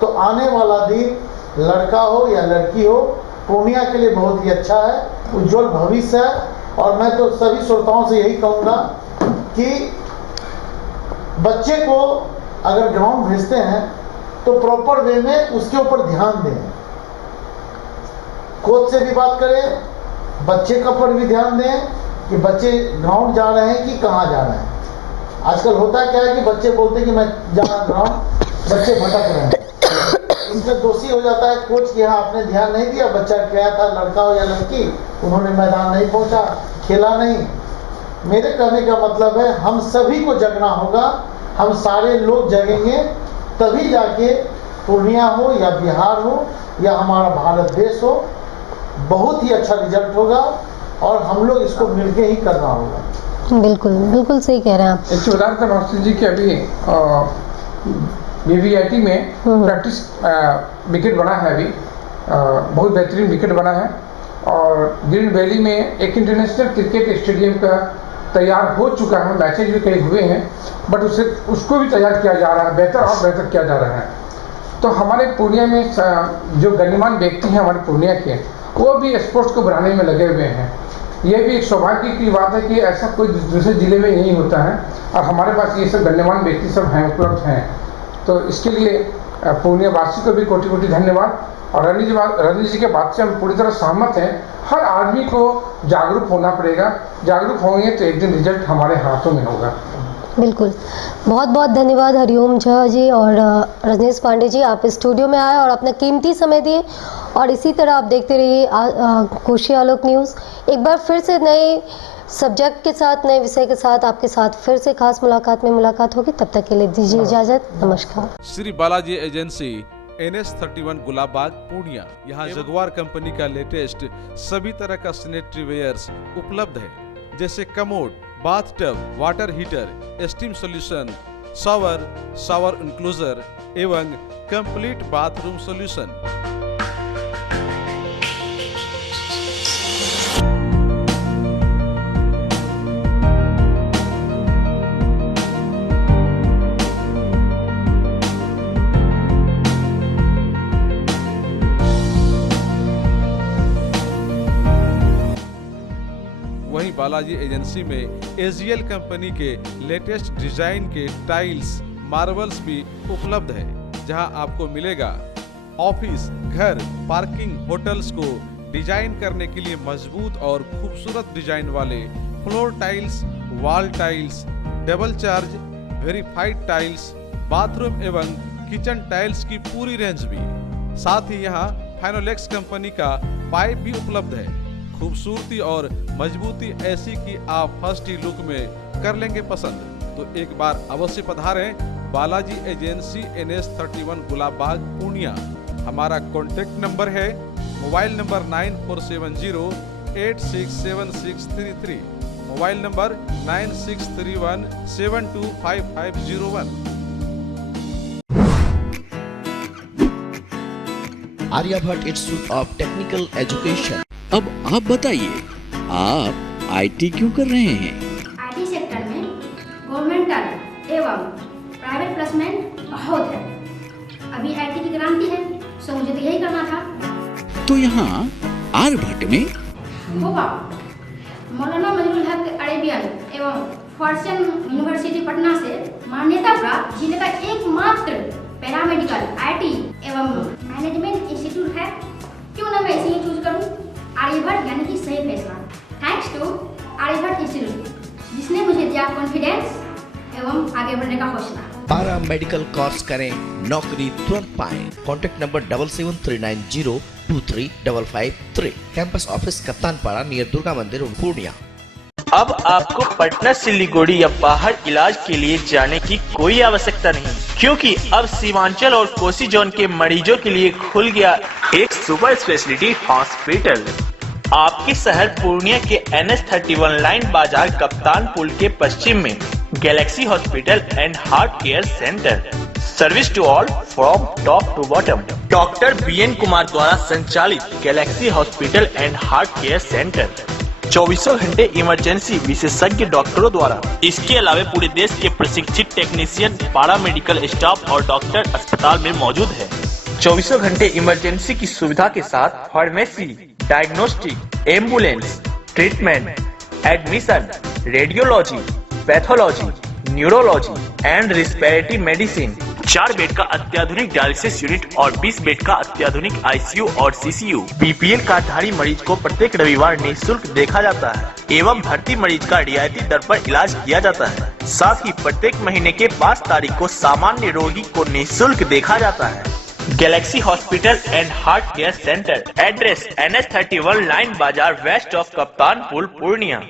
तो आने वाला दिन लड़का हो या लड़की हो, पूर्णिया के लिए बहुत ही अच्छा है, उज्जवल भविष्य है। और मैं तो सभी श्रोताओं से यही कहूँगा कि बच्चे को अगर ग्राउंड भेजते हैं तो प्रॉपर वे में उसके ऊपर ध्यान दें, कोच से भी बात करें, बच्चे का पर भी ध्यान दें कि बच्चे ग्राउंड जा रहे हैं कि कहाँ जा रहे हैं। आजकल होता क्या है कि बच्चे बोलते हैं कि मैं जा रहा ग्राउंड, बच्चे भटक रहे हैं, इनसे दोषी हो जाता है कोच कि हाँ आपने ध्यान नहीं दिया, बच्चा गया था, लड़का हो या लड़की, उन्होंने मैदान नहीं पहुंचा, खेला नहीं। मेरे कहने का मतलब है हम सभी को जगना होगा, हम सारे लोग जगेंगे तभी जाके पूर्णिया हो या बिहार हो या हमारा भारत देश हो, बहुत ही अच्छा रिजल्ट होगा और हम लोग इसको मिलके ही करना होगा। बिल्कुल बिल्कुल सही कह रहे हैं आप। एक उदाहरण था मास्टर जी की, अभी BVIT में प्रैक्टिस विकेट बना है, अभी बहुत बेहतरीन विकेट बना है। और ग्रीन वैली में एक इंटरनेशनल क्रिकेट स्टेडियम का तैयार हो चुका है, मैचेज भी कई हुए हैं, बट उसको भी तैयार किया जा रहा है, बेहतर और बेहतर किया जा रहा है। तो हमारे पूर्णिया में जो गणमान्य व्यक्ति हैं हमारे पूर्णिया के, वो भी स्पोर्ट्स को बढ़ाने में लगे हुए हैं। ये भी एक सौभाग्य की बात है कि ऐसा कोई दूसरे जिले में नहीं होता है और हमारे पास ये सब गण्यमान्य व्यक्ति सब हैं, उपलब्ध हैं। तो इसके लिए पूर्णिया वासी को भी कोटि कोटि धन्यवाद। और रणजीत जी के बात से हम पूरी तरह सहमत हैं। हर आदमी को जागरूक होना पड़ेगा, जागरूक होंगे तो एक दिन रिजल्ट हमारे हाथों में होगा। बिल्कुल, बहुत बहुत धन्यवाद हरिओम झा जी और रजनीश पांडे जी, आप स्टूडियो में आए और अपना कीमती समय दिए। और इसी तरह आप देखते रहिए कोशी आलोक न्यूज़। एक बार फिर से नए सब्जेक्ट के साथ, नए विषय के साथ आपके साथ फिर से खास मुलाकात में मुलाकात होगी। तब तक के लिए दीजिए इजाजत, नमस्कार। श्री बालाजी एजेंसी NS31 गुलाबबाग पूर्णिया, यहाँ जगुआर कंपनी का लेटेस्ट सभी तरह का सैनिटरी वेयर्स उपलब्ध है, जैसे commode, bathtub, water heater, steam solution, shower enclosure एवं कंप्लीट बाथरूम सॉल्यूशन। वहीं बालाजी एजेंसी में AGL कंपनी के लेटेस्ट डिजाइन के टाइल्स, मार्बल्स भी उपलब्ध है, जहां आपको मिलेगा ऑफिस, घर, पार्किंग, होटल्स को डिजाइन करने के लिए मजबूत और खूबसूरत डिजाइन वाले floor tiles, wall tiles, double charge, verified tiles, bathroom एवं किचन टाइल्स की पूरी रेंज भी। साथ ही यहाँ फाइनोलेक्स कंपनी का पाइप भी उपलब्ध है। खूबसूरती और मजबूती ऐसी कि आप फर्स्ट ही लुक में कर लेंगे पसंद। तो एक बार अवश्य पधारें बालाजी एजेंसी NS31 गुलाबबाग पूर्णिया। हमारा कॉन्टेक्ट नंबर है mobile number 9471086763, mobile number 9631725501। Aryabhatta institute of technical education. अब आप बताइए, आप IT क्यों कर रहे हैं? IT सेक्टर में गवर्नमेंटल एवं प्राइवेट प्लेसमेंट बहुत है। अभी IT की क्रांति है, सो मुझे तो यही करना था। तो यहाँ आर्यभट्ट में होगा मौलाना मजरूल हक अरेबियन एवं फॉर्च्यून यूनिवर्सिटी पटना से मान्यता प्राप्त जिले का एकमात्र पैरामेडिकल IT एवं मैनेजमेंट इंस्टीट्यूट है। क्यों ना मैं इसे ही चूज करूं? आर्यभट्ट यानी कि सही फैसला। थैंक्स टू आर्यभट्ट इंस्टीट्यूट, जिसने मुझे दिया कॉन्फिडेंस एवं आगे बढ़ने का हौसला। पारा मेडिकल कोर्स करें, नौकरी तुरंत पाएं। Contact number 7739023553। Campus office Kaptanpara near Durga Mandir Purnia. अब आपको पटना, सिलीगुड़ी या बाहर इलाज के लिए जाने की कोई आवश्यकता नहीं, क्योंकि अब सीमांचल और कोसी जोन के मरीजों के लिए खुल गया एक सुपर स्पेशलिटी हॉस्पिटल। आपके शहर पूर्णिया के NS31 लाइन बाजार कप्तान पुल के पश्चिम में Galaxy hospital and heart care centre. Service to all from top to bottom. Doctor BN Kumar द्वारा संचालित Galaxy hospital and heart care centre 24 घंटे इमरजेंसी विशेषज्ञ डॉक्टरों द्वारा। इसके अलावा पूरे देश के प्रशिक्षित टेक्नीशियन, पारा मेडिकल स्टाफ और डॉक्टर अस्पताल में मौजूद है। 24 घंटे इमरजेंसी की सुविधा के साथ pharmacy, diagnostic, ambulance, treatment, admission, radiology, pathology, neurology and respiratory medicine, 4 bed का अत्याधुनिक डायलिसिस यूनिट और 20 बेड का अत्याधुनिक आईसीयू और सीसीयू। बीपीएल कार्डधारी मरीज को प्रत्येक रविवार निःशुल्क देखा जाता है एवं भर्ती मरीज का रियायती दर पर इलाज किया जाता है। साथ ही प्रत्येक महीने के 5 तारीख को सामान्य रोगी को निःशुल्क देखा जाता है। Galaxy hospital and heart care centre, address NH31 line बाजार वेस्ट ऑफ कप्तानपुर, पूर्णिया।